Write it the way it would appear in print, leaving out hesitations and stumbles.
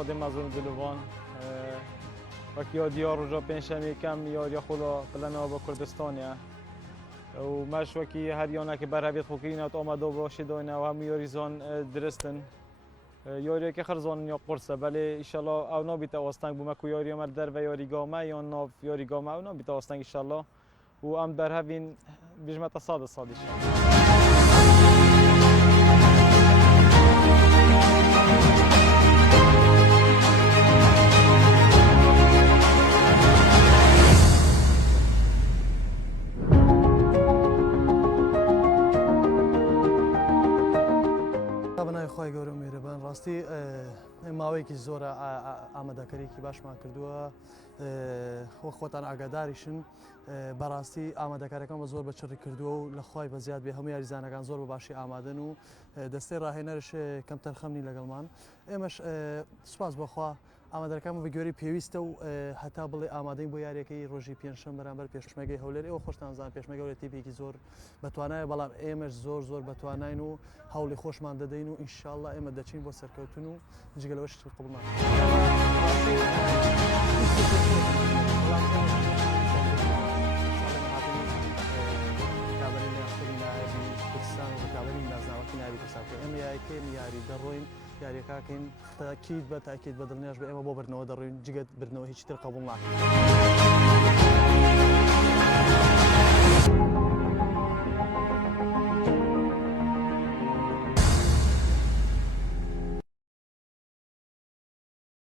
خودی مزون دلوان وقتی یادیار رو پنجشنبه کم یادی خدا پلنا با کردستانیا و مش وقتی هر یانه که برای خوکرین ات آمده باشه داینه و هم یاریزان درستن یاری که خرزان یا قرصه ولی ان شاء الله او نبیت واستنگ بوم کو یاری مر در و یاری گامه یا ناف یاری گامه او نبیت واستنگ ان شاء الله و ام در هفین بجمت صاد ان شاء الله. خۆی گەورە میێرەبان ڕاستی ماوەیەکی زۆرە ئامادەکاریکی باشمان کردووە وە خۆتان ئاگاداریشن بەڕاستی ئامادەکارەکان بە زۆر بەچڕی کردووە و لە خۆی بەزیاد بێ هەموو یاریزانەکان زۆر بە باشی ئامادەن و دەستەی ڕاهێنەرش کەم تەرخەمنی لەگەڵمان ئێمەش سوپاس بەخوا ئامادەکانمە بە گوێری پێویستە و هەتا بڵێ ئامادەین بۆ یاریەکەی ڕۆژی پێنجشەممە بەرامبەر پێشمەگەی هەولێر ئێوە خۆشتانزان پێشمەگە هەولێر تیپێکی زۆر بەتوانایە بەڵام ئێمەش زۆر بەتوانین و هەوڵی خۆشمان دەدەین و ئینشاءڵڵا ئێمە دەچین بۆ سەرکەوتن و جگەلەوەش قبول ناکەین. ئەمە یاری دەڕۆین یاریەکەکەین تاکید بە تاکید بە دڵنیاش بە ئێمە بۆ بردنەوە دەڕۆین جگەت بردنەوە هیچ تر قبول ناکەین.